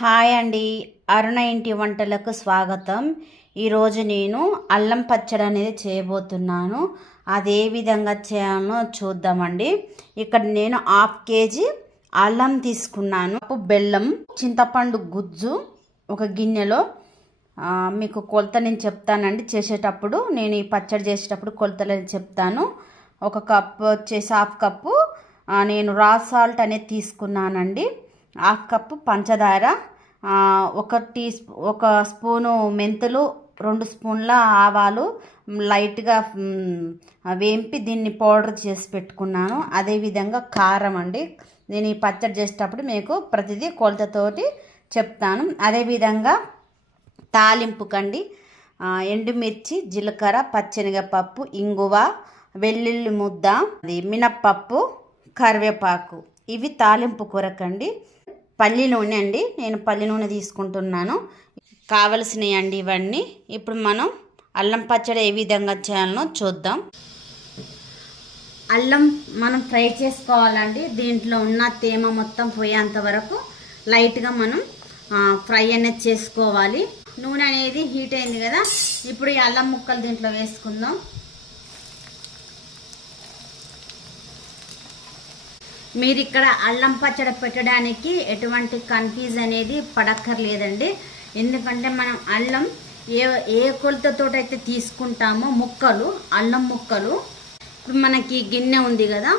Hi అండి. అరుణ ఇంటి వంటలకు స్వాగతం. ఈరోజు నేను అల్లం పచ్చడి అనేది చేయబోతున్నాను. అది ఏ విధంగా చేయాలో చూద్దామండి. ఇక్కడ నేను హాఫ్ కేజీ అల్లం తీసుకున్నాను. బెల్లం చింతపండు గుజ్జు ఒక గిన్నెలో మీకు కొలత నేను చెప్తానండి. చేసేటప్పుడు నేను ఈ పచ్చడి చేసేటప్పుడు కొలతలు చెప్తాను. ఒక కప్పు వచ్చేసి హాఫ్ కప్పు నేను రా సాల్ట్ అనేది తీసుకున్నానండి. హాఫ్ కప్పు పంచదార ఒక టీ స్పూ ఒక స్పూను మెంతులు రెండు స్పూన్ల ఆవాలు లైట్గా వేంపి దీన్ని పౌడర్ చేసి పెట్టుకున్నాను. అదేవిధంగా కారం అండి. నేను ఈ పచ్చడి చేసేటప్పుడు మీకు ప్రతిదీ కొలతతోటి చెప్తాను. అదేవిధంగా తాలింపుకండి ఎండుమిర్చి జీలకర్ర పచ్చనిగపప్పు ఇంగువ వెల్లుల్లి ముద్ద అది మినప్పప్పు కరివేపాకు. ఇవి తాలింపు కొరకండి. పల్లి నూనె అండి. నేను పల్లి నూనె తీసుకుంటున్నాను. కావలసినవి అండి ఇవన్నీ. ఇప్పుడు మనం అల్లం పచ్చడి ఏ విధంగా చేయాలనో చూద్దాం. అల్లం మనం ఫ్రై చేసుకోవాలండి. దీంట్లో ఉన్న తేమ మొత్తం పోయేంత వరకు లైట్గా మనం ఫ్రై అనేది చేసుకోవాలి. నూనె అనేది హీట్ అయింది కదా. ఇప్పుడు ఈ అల్లం ముక్కలు దీంట్లో వేసుకుందాం. మీరు ఇక్కడ అల్లం పచ్చడి పెట్టడానికి ఎటువంటి కన్ఫ్యూజ్ అనేది పడక్కర్లేదండి. ఎందుకంటే మనం అల్లం ఏ ఏ కొలతతో అయితే తీసుకుంటామో ముక్కలు అల్లం ముక్కలు ఇప్పుడు మనకి గిన్నె ఉంది కదా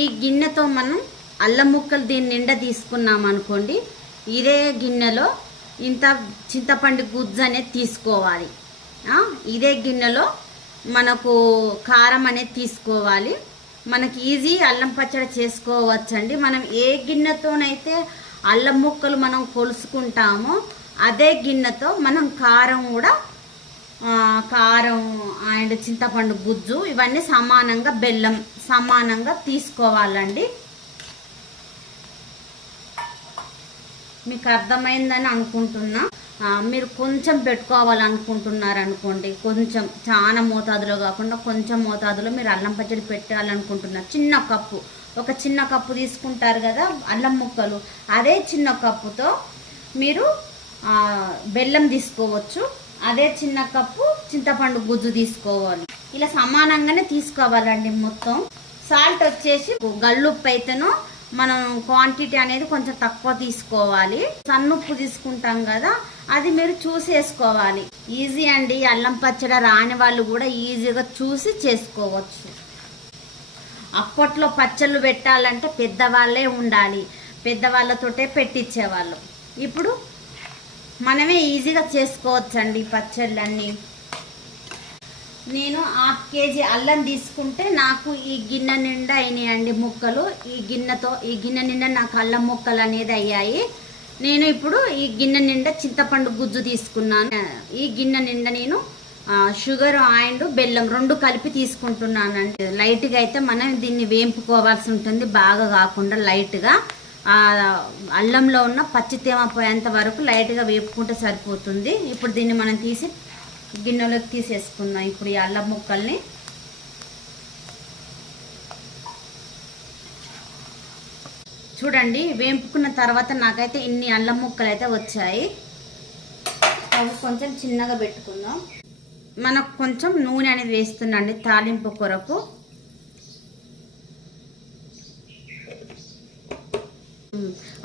ఈ గిన్నెతో మనం అల్లం ముక్కలు దీని నిండా తీసుకున్నాం అనుకోండి ఇదే గిన్నెలో ఇంత చింతపండు గుజ్జు అనేది తీసుకోవాలి. ఇదే గిన్నెలో మనకు కారం అనేది తీసుకోవాలి. మనకి ఈజీ అల్లం పచ్చడి చేసుకోవచ్చండి. మనం ఏ గిన్నెతోనైతే అల్లం ముక్కలు మనం కొలుసుకుంటామో అదే గిన్నెతో మనం కారం కూడా కారం అండ్ చింతపండు గుజ్జు ఇవన్నీ సమానంగా బెల్లం సమానంగా తీసుకోవాలండి. మీకు అర్థమైందని అనుకుంటున్నా. మీరు కొంచెం పెట్టుకోవాలనుకుంటున్నారు అనుకోండి కొంచెం చాలా మోతాదులో కాకుండా కొంచెం మోతాదులో మీరు అల్లం పచ్చడి పెట్టాలనుకుంటున్నారు. చిన్న కప్పు ఒక చిన్న కప్పు తీసుకుంటారు కదా అల్లం ముక్కలు. అదే చిన్న కప్పుతో మీరు బెల్లం తీసుకోవచ్చు. అదే చిన్న కప్పు చింతపండు గుజ్జు తీసుకోవాలి. ఇలా సమానంగానే తీసుకోవాలండి మొత్తం. సాల్ట్ వచ్చేసి గల్లుప్పు అయితేను మనం క్వాంటిటీ అనేది కొంచెం తక్కువ తీసుకోవాలి. సన్నుప్పు తీసుకుంటాం కదా అది మీరు చూసేసుకోవాలి. ఈజీ అండి. అల్లం పచ్చడి రాని వాళ్ళు కూడా ఈజీగా చూసి చేసుకోవచ్చు. అప్పట్లో పచ్చళ్ళు పెట్టాలంటే పెద్దవాళ్ళే ఉండాలి. పెద్దవాళ్ళతోటే పెట్టించేవాళ్ళు ఇప్పుడు మనమే ఈజీగా చేసుకోవచ్చండి పచ్చళ్ళన్నీ. నేను హాఫ్ కేజీ అల్లం తీసుకుంటే నాకు ఈ గిన్నె నిండా అయినాయండి ముక్కలు. ఈ గిన్నెతో ఈ గిన్నె నిండా నాకు అల్లం ముక్కలు అనేది అయ్యాయి. నేను ఇప్పుడు ఈ గిన్నె నిండా చింతపండు గుజ్జు తీసుకున్నాను. ఈ గిన్నె నిండా నేను షుగర్ అండ్ బెల్లం రెండు కలిపి తీసుకుంటున్నానండి లైట్గా అయితే మనం దీన్ని వేంపుకోవాల్సి ఉంటుంది. బాగా కాకుండా లైట్గా అల్లంలో ఉన్న పచ్చి తేమ పోయేంత వరకు లైట్గా వేపుకుంటే సరిపోతుంది. ఇప్పుడు దీన్ని మనం తీసి గిన్నెలోకి తీసేసుకుందాం ఇప్పుడు ఈ అల్లం ముక్కల్ని చూడండి వేంపుకున్న తర్వాత నాకైతే ఇన్ని అల్లం ముక్కలు అయితే వచ్చాయి. అవి కొంచెం చిన్నగా పెట్టుకుందాం. మనకు కొంచెం నూనె అనేది వేస్తుందండి తాలింపు కొరకు.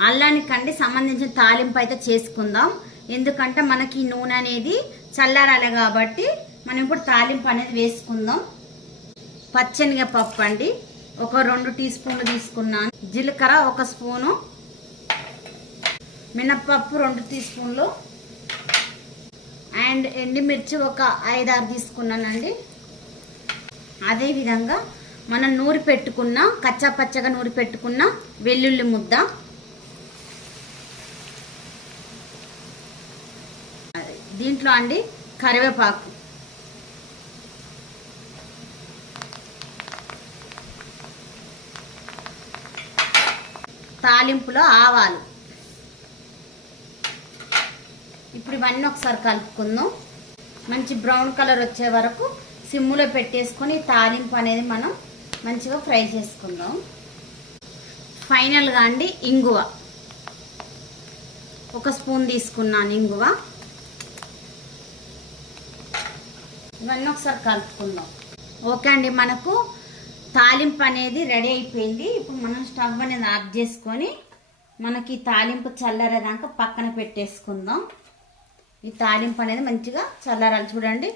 అల్లానికండి సంబంధించిన తాలింపు అయితే చేసుకుందాం. ఎందుకంటే మనకి ఈ నూనె అనేది చల్లారాలి కాబట్టి మనం ఇప్పుడు తాలింపు అనేది వేసుకుందాం. పచ్చనిగా పప్పు అండి. ఒక రెండు టీ స్పూన్లు తీసుకున్నాను. జీలకర్ర ఒక స్పూను. మినప్పప్పు రెండు టీ స్పూన్లు. అండ్ ఎండుమిర్చి ఒక ఐదారు తీసుకున్నానండి. అదేవిధంగా మనం నూరి పెట్టుకున్న కచ్చా పచ్చగా నూరి పెట్టుకున్న వెల్లుల్లి ముద్ద. దీంట్లో అండి కరివేపాకు. తాలింపులో ఆవాలు. ఇప్పుడు ఇవన్నీ ఒకసారి కలుపుకుందాం. మంచి బ్రౌన్ కలర్ వచ్చే వరకు సిమ్ములో పెట్టేసుకొని తాలింపు అనేది మనం మంచిగా ఫ్రై చేసుకుందాం. ఫైనల్గా అండి ఇంగువ. ఒక స్పూన్ తీసుకున్నాను ఇంగువ. ఇవన్నీ ఒకసారి కలుపుకుందాం. ఓకే అండి మనకు తాలింపు అనేది రెడీ అయిపోయింది. ఇప్పుడు మనం స్టవ్ అనేది ఆఫ్ చేసుకొని మనకి తాలింపు చల్లరేదాకా పక్కన పెట్టేసుకుందాం. ఈ తాలింపు అనేది మంచిగా చల్లరాలి చూడండి.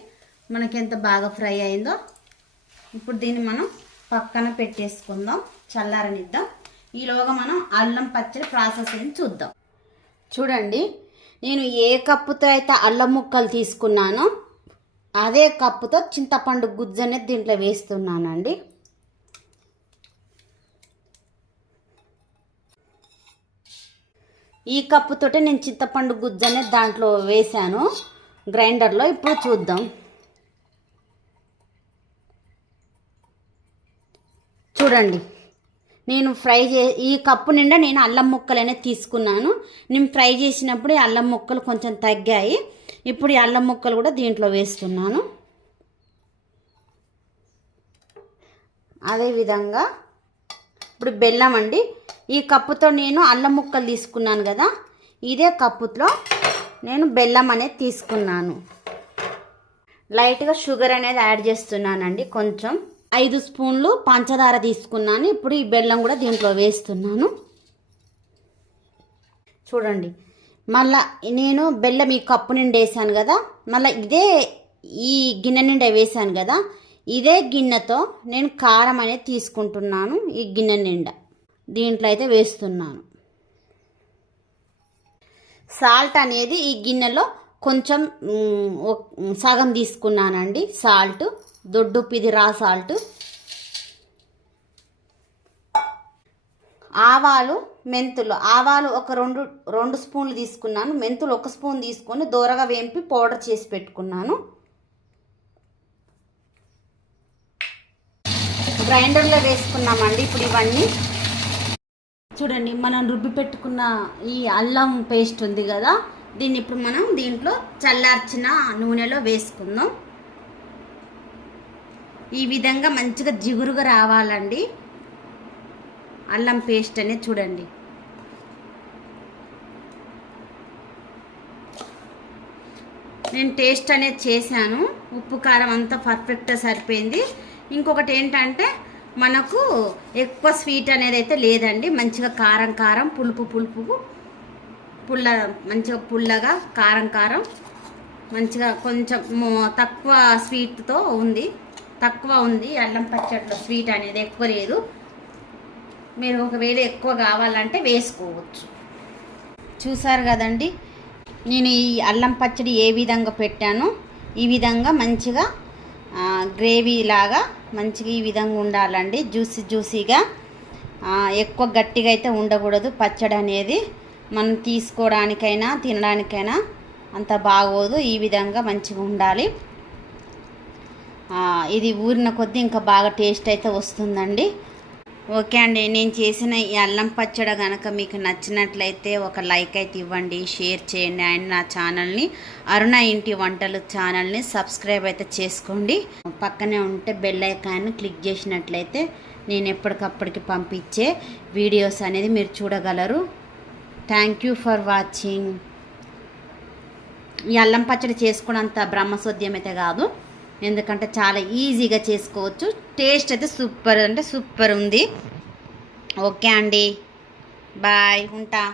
మనకి ఎంత బాగా ఫ్రై అయిందో. ఇప్పుడు దీన్ని మనం పక్కన పెట్టేసుకుందాం. చల్లారనిద్దాం. ఈలోగా మనం అల్లం పచ్చడి ప్రాసెస్ అని చూద్దాం. చూడండి నేను ఏ కప్పుతో అయితే అల్లం ముక్కలు తీసుకున్నానో అదే కప్పుతో చింతపండు గుజ్జు అనేది దీంట్లో వేస్తున్నానండి. ఈ కప్పుతోటే నేను చింతపండు గుజ్జు అనేది దాంట్లో వేశాను. గ్రైండర్లో ఇప్పుడు చూద్దాం. చూడండి. నేను ఫ్రై చే ఈ కప్పు నిండా నేను అల్లం ముక్కలు అనేది తీసుకున్నాను. నేను ఫ్రై చేసినప్పుడు ఈ అల్లం ముక్కలు కొంచెం తగ్గాయి. ఇప్పుడు ఈ అల్లం ముక్కలు కూడా దీంట్లో వేస్తున్నాను. అదేవిధంగా ఇప్పుడు బెల్లం అండి. ఈ కప్పుతో నేను అల్లం ముక్కలు తీసుకున్నాను కదా ఇదే కప్పుతో నేను బెల్లం అనేది తీసుకున్నాను. లైట్గా షుగర్ అనేది యాడ్ చేస్తున్నానండి కొంచెం. ఐదు స్పూన్లు పంచదార తీసుకున్నాను ఇప్పుడు ఈ బెల్లం కూడా దీంట్లో వేస్తున్నాను. చూడండి మళ్ళా నేను బెల్లం ఈ కప్పు నిండా వేసాను కదా మళ్ళీ ఇదే ఈ గిన్నె నిండా వేసాను కదా ఇదే గిన్నెతో నేను కారం అనేది తీసుకుంటున్నాను ఈ గిన్నె నిండా. దీంట్లో అయితే వేస్తున్నాను. సాల్ట్ అనేది ఈ గిన్నెలో కొంచెం సగం తీసుకున్నానండి. సాల్ట్ దొడ్డుప్పు ఇది రా సాల్ట్. ఆవాలు మెంతులు. ఆవాలు ఒక రెండు రెండు స్పూన్లు తీసుకున్నాను. మెంతులు ఒక స్పూన్ తీసుకొని దూరగా వేంపి పౌడర్ చేసి పెట్టుకున్నాను. గ్రైండర్లో వేసుకున్నామండి ఇప్పుడు ఇవన్నీ. చూడండి మనం రుబ్బి పెట్టుకున్న ఈ అల్లం పేస్ట్ ఉంది కదా దీన్ని ఇప్పుడు మనం దీంట్లో చల్లార్చిన నూనెలో వేసుకుందాం. ఈ విధంగా మంచిగా జిగురుగా రావాలండి. అల్లం పేస్ట్ అనేది చూడండి. నేను టేస్ట్ అనేది చేశాను. ఉప్పు కారం అంతా పర్ఫెక్ట్గా సరిపోయింది. ఇంకొకటి ఏంటంటే మనకు ఎక్కువ స్వీట్ అనేది అయితే లేదండి. మంచిగా కారం కారం పులుపు పులుపు పుల్ల మంచిగా పుల్లగా కారం కారం మంచిగా కొంచెం తక్కువ స్వీట్తో ఉంది. తక్కువ ఉంది. అల్లం పచ్చడిలో స్వీట్ అనేది ఎక్కువ లేదు. మీరు ఒకవేళ ఎక్కువ కావాలంటే వేసుకోవచ్చు. చూసారు కదండి? నేను ఈ అల్లం పచ్చడి ఏ విధంగా పెట్టానో? ఈ విధంగా మంచిగా గ్రేవీ లాగా మంచిగా ఈ విధంగా ఉండాలండి. జ్యూసీ జ్యూసీగా. ఎక్కువ గట్టిగా అయితే ఉండకూడదు. పచ్చడి అనేది మనం తీసుకోవడానికైనా తినడానికైనా అంత బాగోదు. ఈ విధంగా మంచిగా ఉండాలి. ఇది ఊరిన కొద్దీ ఇంకా బాగా టేస్ట్ అయితే వస్తుందండి. ఓకే అండి నేను చేసిన ఈ అల్లం పచ్చడి కనుక మీకు నచ్చినట్లయితే ఒక లైక్ అయితే ఇవ్వండి షేర్ చేయండి. అండ్ నా ఛానల్ని అరుణ ఇంటి వంటలు ఛానల్ని సబ్స్క్రైబ్ అయితే చేసుకోండి. పక్కనే ఉంటే బెల్ ఐకాన్ని క్లిక్ చేసినట్లయితే నేను ఎప్పటికప్పటికి పంపించే వీడియోస్ అనేది మీరు చూడగలరు. థ్యాంక్ యూ ఫర్ వాచింగ్ ఈ అల్లం పచ్చడి చేసుకున్నంత బ్రహ్మసోద్యం అయితే కాదు. ఎందుకంటే చాలా ఈజీగా చేసుకోవచ్చు. టేస్ట్ అయితే సూపర్ అంటే సూపర్ ఉంది. ఓకే అండి. బాయ్. ఉంటా.